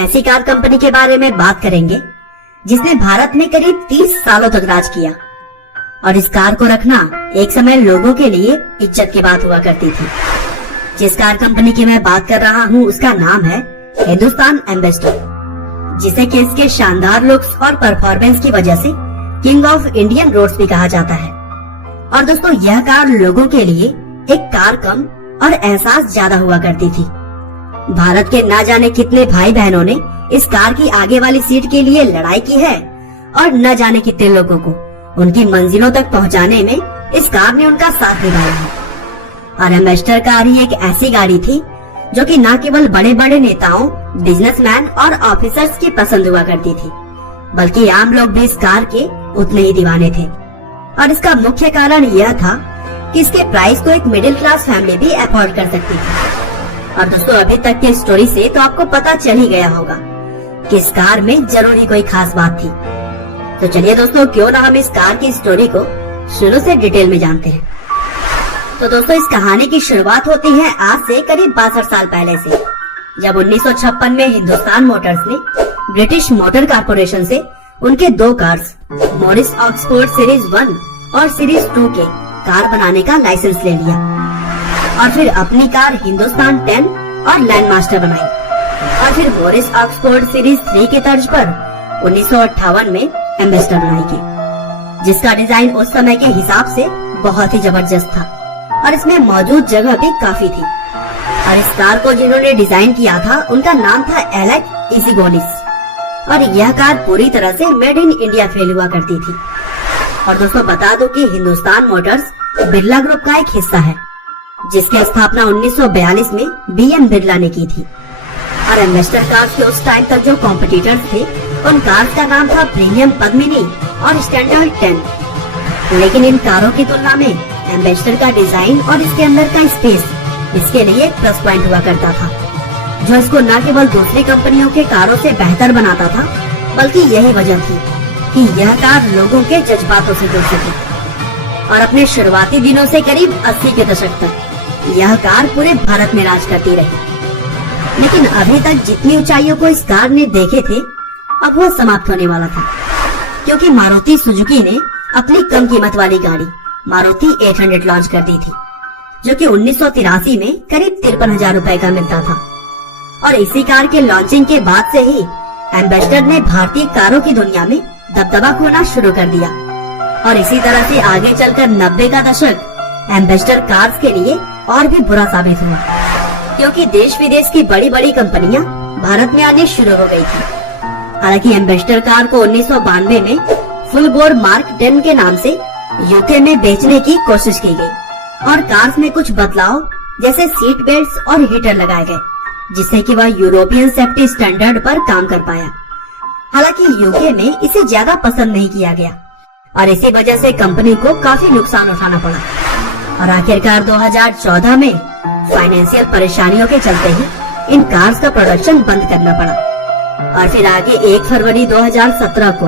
ऐसी car company के बारे में बात करेंगे जिसने भारत में करीब 30 सालों तक राज किया और इस कार को रखना एक समय लोगों के लिए इज्जत की बात हुआ करती थी। जिस कार कंपनी की मैं बात कर रहा हूँ उसका नाम है हिंदुस्तान एम्बेसडर, जिसे कि इसके शानदार लुक्स और परफॉर्मेंस की वजह से किंग ऑफ इंडियन रोड्स भी कहा जाता है। और दोस्तों, यह कार लोगों के लिए एक कार कम और एहसास ज्यादा हुआ करती थी। भारत के ना जाने कितने भाई बहनों ने इस कार की आगे वाली सीट के लिए लड़ाई की है और न जाने कितने लोगों को उनकी मंजिलों तक पहुंचाने में इस कार ने उनका साथ निभाया है। और एम्बेसडर कार ही एक ऐसी गाड़ी थी जो कि न केवल बड़े बड़े नेताओं, बिजनेसमैन और ऑफिसर्स की पसंद हुआ करती थी, बल्कि आम लोग भी इस कार के उतने ही दीवाने थे। और इसका मुख्य कारण यह था कि इसके प्राइस को एक मिडिल क्लास फैमिली भी अफोर्ड कर सकती थी। और दोस्तों, अभी तक की स्टोरी से तो आपको पता चल ही गया होगा कि इस कार में जरूर ही कोई खास बात थी। तो चलिए दोस्तों, क्यों ना हम इस कार की स्टोरी को शुरू से डिटेल में जानते हैं। तो दोस्तों, इस कहानी की शुरुआत होती है आज से करीब 62 साल पहले से, जब 1956 में हिंदुस्तान मोटर्स ने ब्रिटिश मोटर कारपोरेशन से उनके 2 कार्स मॉरिस ऑक्सफोर्ड सीरीज 1 और सीरीज 2 के कार बनाने का लाइसेंस ले लिया और फिर अपनी कार हिंदुस्तान 10 और लैंडमास्टर बनाई। और फिर मॉरिस ऑक्सफोर्ड सीरीज 3 के तर्ज पर 1958 में एम्बेसडर बनाई गई, जिसका डिजाइन उस समय के हिसाब से बहुत ही जबरदस्त था और इसमें मौजूद जगह भी काफी थी। और इस कार को जिन्होंने डिजाइन किया था उनका नाम था एलेक इसिगोनिस और यह कार पूरी तरह से मेड इन इंडिया फेल हुआ करती थी। और दोस्तों, बता दो कि हिंदुस्तान मोटर्स बिरला ग्रुप का एक हिस्सा है, जिसकी स्थापना 1942 में बीएम बिरला ने की थी। और एम्बेसडर कार्स के उस टाइम तक जो कॉम्पिटिटर्स थे उन कार्स का नाम था प्रीमियम पद्मिनी और स्टैंडर्ड 10। लेकिन इन कारों की तुलना में एम्बेसडर का डिजाइन और इसके अंदर का स्पेस इसके लिए एक प्लस पॉइंट हुआ करता था, जो इसको न केवल दूसरी कंपनियों के कारों से बेहतर बनाता था, बल्कि यही वजह थी कि यह कार लोगों के जज्बातों से जुड़ सके। और अपने शुरुआती दिनों से करीब 80 के दशक तक यह कार पूरे भारत में राज करती रही। लेकिन अभी तक जितनी ऊंचाइयों को इस कार ने देखे थे, अब वह समाप्त होने वाला था, क्योंकि मारुति सुजुकी ने अपनी कम कीमत वाली गाड़ी मारुति 800 लॉन्च कर दी थी, जो कि 1983 में करीब 53,000 रुपए का मिलता था। और इसी कार के लॉन्चिंग के बाद से ही एम्बेसडर ने भारतीय कारों की दुनिया में दबदबा खोना शुरू कर दिया। और इसी तरह से आगे चलकर 90 का दशक एम्बेसडर कार्स के लिए और भी बुरा साबित हुआ, क्योंकि देश विदेश की बड़ी बड़ी कंपनियां भारत में आने शुरू हो गई थी। हालांकि एम्बेसडर कार को 1992 में फुल बोर मार्क 10 के नाम से यूके में बेचने की कोशिश की गई और कार्स में कुछ बदलाव जैसे सीट बेल्ट्स और हीटर लगाए गए, जिससे कि वह यूरोपियन सेफ्टी स्टैंडर्ड पर काम कर पाया। हालांकि यूके में इसे ज्यादा पसंद नहीं किया गया और इसी वजह से कंपनी को काफी नुकसान उठाना पड़ा। और आखिरकार 2014 में फाइनेंशियल परेशानियों के चलते ही इन कार्स का प्रोडक्शन बंद करना पड़ा। और फिर आगे 1 फरवरी 2017 को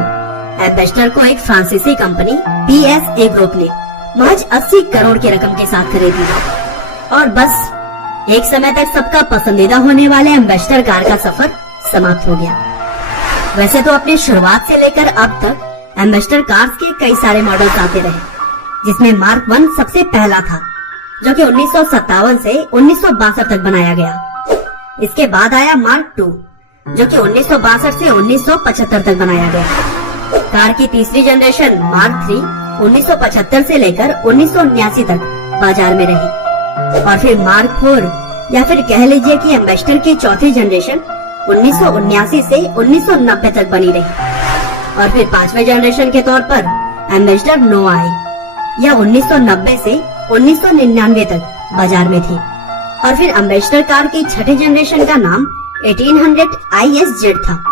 एम्बेसडर को एक फ्रांसीसी कंपनी PSA ग्रुप ने महज 80 करोड़ की रकम के साथ खरीद लिया। और बस एक समय तक सबका पसंदीदा होने वाले एम्बेसडर कार का सफर समाप्त हो गया। वैसे तो अपनी शुरुआत से लेकर अब तक एम्बेसडर कार्स के कई सारे मॉडल्स आते रहे, जिसमें मार्क 1 सबसे पहला था, जो कि 1957 से 1962 तक बनाया गया। इसके बाद आया मार्क 2, जो कि 1962 से 1975 तक बनाया गया। कार की तीसरी जनरेशन मार्क 3 1975 से लेकर 1979 तक बाजार में रही। और फिर मार्क 4 या फिर कह लीजिए कि एम्बेसडर की चौथी जनरेशन 1979 से 1990 तक बनी रही। और फिर 5वें जनरेशन के तौर पर एम्बेसडर नोवा आई, यह 1990 से 1999 तक बाजार में थी। और फिर एम्बेसडर कार की छठी जनरेशन का नाम 1800 ISZ था,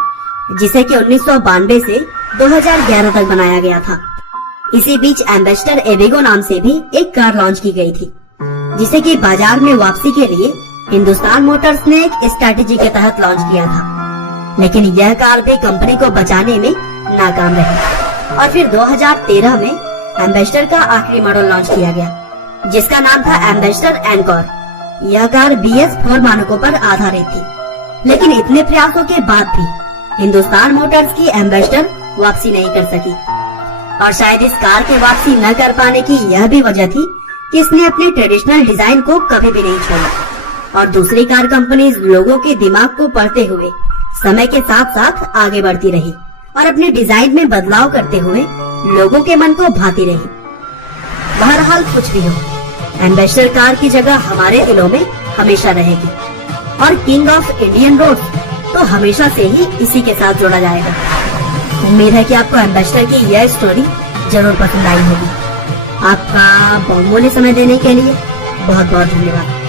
जिसे कि 1992 से 2011 तक बनाया गया था। इसी बीच एम्बेसडर एविगो नाम से भी एक कार लॉन्च की गई थी, जिसे कि बाजार में वापसी के लिए हिंदुस्तान मोटर्स ने एक स्ट्रैटेजी के तहत लॉन्च किया था। लेकिन यह कार भी कंपनी को बचाने में नाकाम रही। और फिर 2013 में एम्बेसडर का आखिरी मॉडल लॉन्च किया गया, जिसका नाम था एम्बेसडर एनकॉर। यह कार BS4 मानकों पर आधारित थी लेकिन इतने प्रयासों के बाद भी हिंदुस्तान मोटर्स की एम्बेसडर वापसी नहीं कर सकी। और शायद इस कार के वापसी न कर पाने की यह भी वजह थी कि इसने अपने ट्रेडिशनल डिजाइन को कभी भी नहीं छोड़ा और दूसरी कार कंपनीज लोगों के दिमाग को पढ़ते हुए समय के साथ साथ आगे बढ़ती रही और अपने डिजाइन में बदलाव करते हुए लोगों के मन को भाती रही। बहरहाल कुछ भी हो, एम्बेसडर कार की जगह हमारे दिलों में हमेशा रहेगी और किंग ऑफ इंडियन रोड्स तो हमेशा से ही इसी के साथ जोड़ा जाएगा। उम्मीद है कि आपको एम्बेसडर की यह स्टोरी जरूर पसंद आई होगी। आपका बहुमूल्य समय देने के लिए बहुत बहुत धन्यवाद।